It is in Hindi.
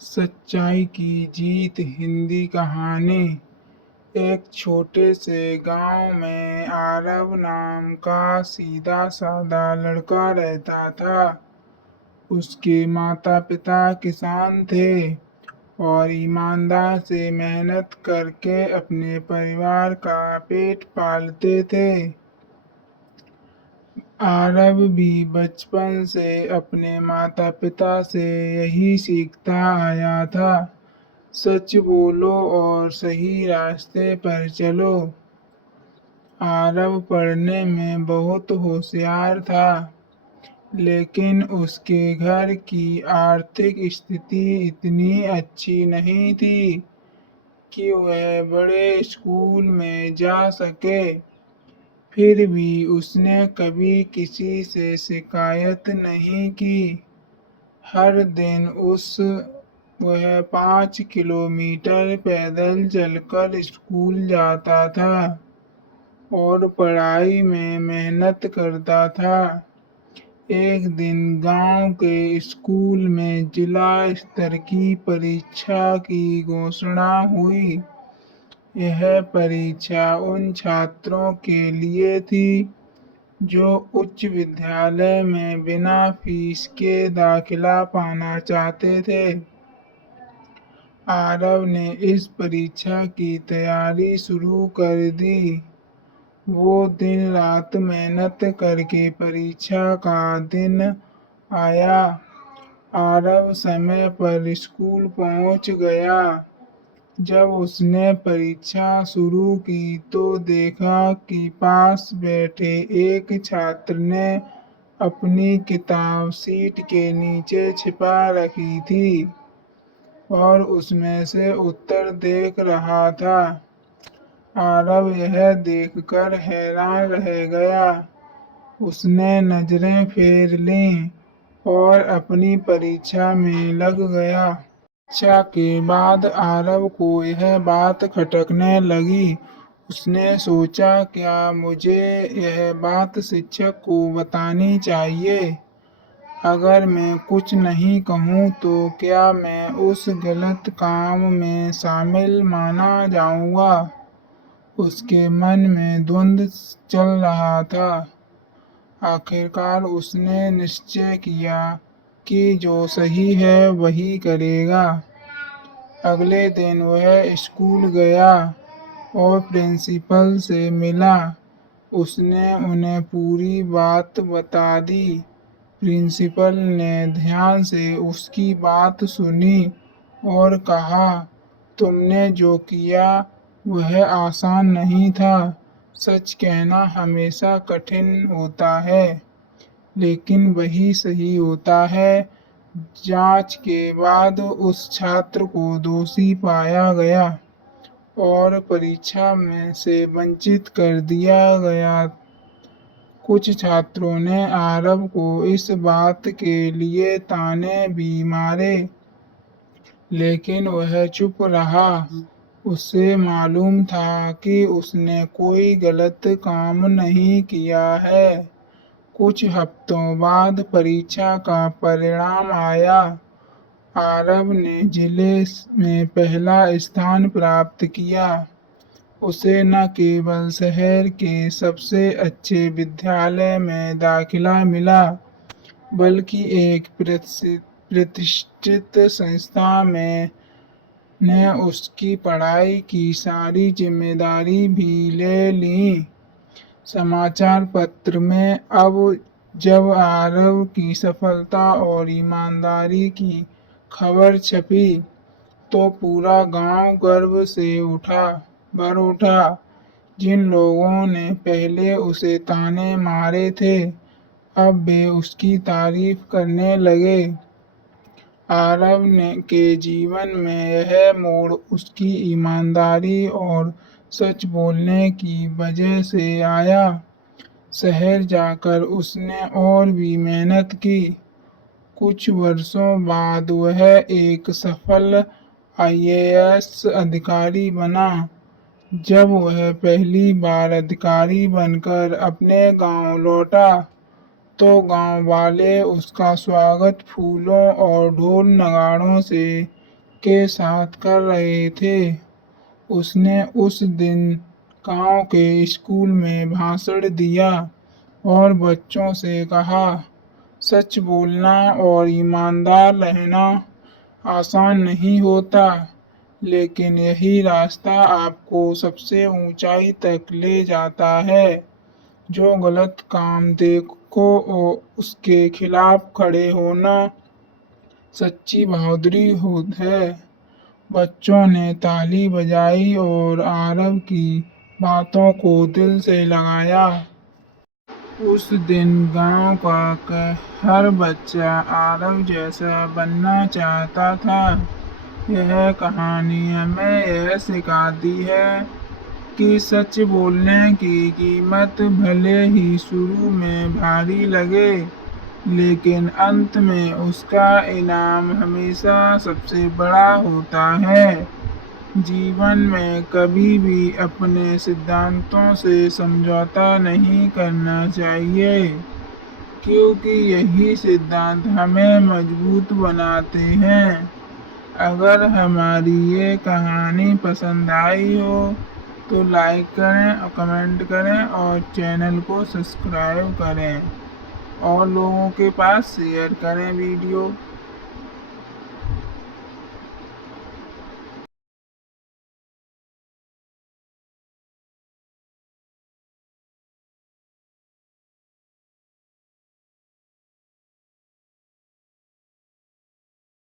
सच्चाई की जीत हिंदी कहानी। एक छोटे से गांव में आरव नाम का सीधा साधा लड़का रहता था। उसके माता पिता किसान थे और ईमानदार से मेहनत करके अपने परिवार का पेट पालते थे। आरव भी बचपन से अपने माता पिता से यही सीखता आया था, सच बोलो और सही रास्ते पर चलो। आरव पढ़ने में बहुत होशियार था, लेकिन उसके घर की आर्थिक स्थिति इतनी अच्छी नहीं थी कि वह बड़े स्कूल में जा सके। फिर भी उसने कभी किसी से शिकायत नहीं की। हर दिन वह 5 किलोमीटर पैदल चलकर स्कूल जाता था और पढ़ाई में मेहनत करता था। एक दिन गांव के स्कूल में जिला स्तर की परीक्षा की घोषणा हुई। यह परीक्षा उन छात्रों के लिए थी जो उच्च विद्यालय में बिना फीस के दाखिला पाना चाहते थे। आरव ने इस परीक्षा की तैयारी शुरू कर दी। वो दिन रात मेहनत करके परीक्षा का दिन आया। आरव समय पर स्कूल पहुंच गया। जब उसने परीक्षा शुरू की तो देखा कि पास बैठे एक छात्र ने अपनी किताब सीट के नीचे छिपा रखी थी और उसमें से उत्तर देख रहा था। आरव यह देखकर हैरान रह गया। उसने नजरें फेर लीं और अपनी परीक्षा में लग गया। परीक्षा के बाद आरव को यह बात खटकने लगी। उसने सोचा, क्या मुझे यह बात शिक्षक को बतानी चाहिए? अगर मैं कुछ नहीं कहूँ तो क्या मैं उस गलत काम में शामिल माना जाऊँगा? उसके मन में द्वंद्व चल रहा था। आखिरकार उसने निश्चय किया कि जो सही है वही करेगा। अगले दिन वह स्कूल गया और प्रिंसिपल से मिला। उसने उन्हें पूरी बात बता दी। प्रिंसिपल ने ध्यान से उसकी बात सुनी और कहा, तुमने जो किया वह आसान नहीं था। सच कहना हमेशा कठिन होता है, लेकिन वही सही होता है। जांच के बाद उस छात्र को दोषी पाया गया और परीक्षा में से वंचित कर दिया गया। कुछ छात्रों ने आरव को इस बात के लिए ताने भी मारे, लेकिन वह चुप रहा। उसे मालूम था कि उसने कोई गलत काम नहीं किया है। कुछ हफ्तों बाद परीक्षा का परिणाम आया। आरव ने जिले में पहला स्थान प्राप्त किया। उसे न केवल शहर के सबसे अच्छे विद्यालय में दाखिला मिला, बल्कि एक प्रतिष्ठित संस्था में ने उसकी पढ़ाई की सारी जिम्मेदारी भी ले ली। समाचार पत्र में अब जब आरव की सफलता और ईमानदारी की खबर छपी तो पूरा गांव गर्व से भर उठा। जिन लोगों ने पहले उसे ताने मारे थे, अब वे उसकी तारीफ करने लगे। आरव के जीवन में यह मोड़ उसकी ईमानदारी और सच बोलने की वजह से आया। शहर जाकर उसने और भी मेहनत की। कुछ वर्षों बाद वह एक सफल आईएएस अधिकारी बना। जब वह पहली बार अधिकारी बनकर अपने गांव लौटा तो गांव वाले उसका स्वागत फूलों और ढोल नगाड़ों से के साथ कर रहे थे। उसने उस दिन गांव के स्कूल में भाषण दिया और बच्चों से कहा, सच बोलना और ईमानदार रहना आसान नहीं होता, लेकिन यही रास्ता आपको सबसे ऊंचाई तक ले जाता है। जो गलत काम देखो और उसके खिलाफ खड़े होना सच्ची बहादुरी है। बच्चों ने ताली बजाई और आरव की बातों को दिल से लगाया। उस दिन गांव का हर बच्चा आरव जैसा बनना चाहता था। यह कहानी हमें यह सिखाती है कि सच बोलने की कीमत भले ही शुरू में भारी लगे, लेकिन अंत में उसका इनाम हमेशा सबसे बड़ा होता है। जीवन में कभी भी अपने सिद्धांतों से समझौता नहीं करना चाहिए, क्योंकि यही सिद्धांत हमें मजबूत बनाते हैं। अगर हमारी ये कहानी पसंद आई हो तो लाइक करें और कमेंट करें और चैनल को सब्सक्राइब करें और लोगों के पास शेयर करें वीडियो।